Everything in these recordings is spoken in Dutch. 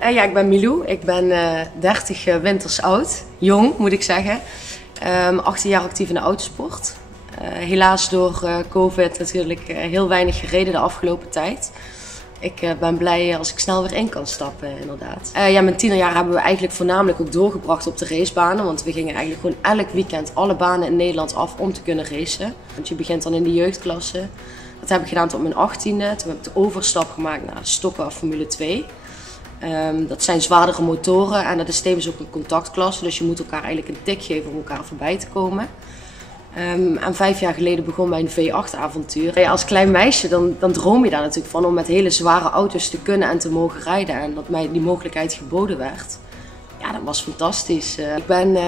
Ja, ik ben Milou. Ik ben 30 winters oud. Jong, moet ik zeggen. 18 jaar actief in de autosport. Helaas door COVID natuurlijk heel weinig gereden de afgelopen tijd. Ik ben blij als ik snel weer in kan stappen, inderdaad. Ja, mijn tienerjaren hebben we eigenlijk voornamelijk ook doorgebracht op de racebanen. Want we gingen eigenlijk gewoon elk weekend alle banen in Nederland af om te kunnen racen. Want je begint dan in de jeugdklasse. Dat heb ik gedaan tot mijn 18e. Toen heb ik de overstap gemaakt naar stokken Formule 2. Dat zijn zwaardere motoren en dat is tevens ook een contactklasse. Dus je moet elkaar eigenlijk een tik geven om elkaar voorbij te komen. En 5 jaar geleden begon mijn V8-avontuur. Ja, als klein meisje dan droom je daar natuurlijk van om met hele zware auto's te kunnen en te mogen rijden. En dat mij die mogelijkheid geboden werd. Ja, dat was fantastisch. Ik ben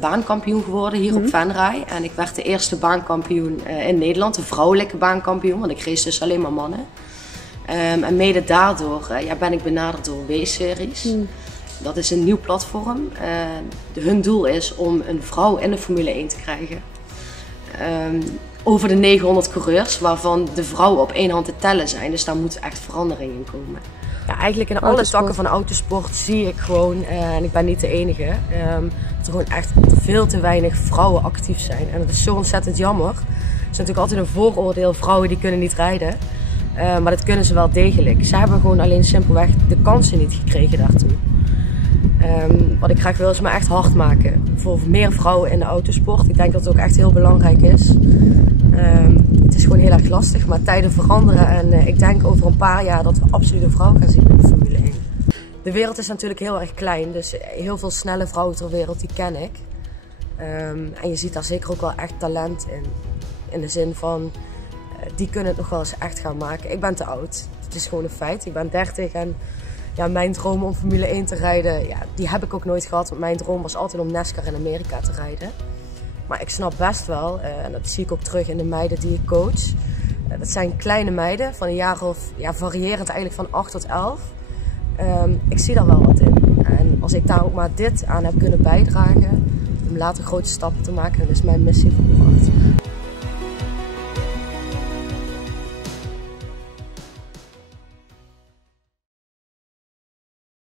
baankampioen geworden hier op Venray. En ik werd de eerste baankampioen in Nederland, een vrouwelijke baankampioen. Want ik race dus alleen maar mannen. En mede daardoor ben ik benaderd door W-series. Dat is een nieuw platform. Hun doel is om een vrouw in de Formule 1 te krijgen. Over de 900 coureurs, waarvan de vrouwen op één hand te tellen zijn. Dus daar moet echt verandering in komen. Ja, eigenlijk in alle takken van autosport zie ik gewoon, en ik ben niet de enige, dat er gewoon echt veel te weinig vrouwen actief zijn. En dat is zo ontzettend jammer. Er is natuurlijk altijd een vooroordeel, vrouwen die kunnen niet rijden. Maar dat kunnen ze wel degelijk. Ze hebben gewoon alleen simpelweg de kansen niet gekregen daartoe. Wat ik graag wil is me echt hard maken voor meer vrouwen in de autosport. Ik denk dat het ook echt heel belangrijk is. Het is gewoon heel erg lastig, maar tijden veranderen. En ik denk over een paar jaar dat we absoluut een vrouw gaan zien in de Formule 1. De wereld is natuurlijk heel erg klein, dus heel veel snelle vrouwen ter wereld die ken ik. En je ziet daar zeker ook wel echt talent in. In de zin van, die kunnen het nog wel eens echt gaan maken. Ik ben te oud, het is gewoon een feit. Ik ben 30 en ja, mijn droom om Formule 1 te rijden, ja, die heb ik ook nooit gehad. Want mijn droom was altijd om NASCAR in Amerika te rijden. Maar ik snap best wel, en dat zie ik ook terug in de meiden die ik coach. Dat zijn kleine meiden van een jaar of, ja, variërend eigenlijk van 8 tot 11. Ik zie daar wel wat in. En als ik daar ook maar dit aan heb kunnen bijdragen, om later grote stappen te maken, dan is mijn missie volbracht.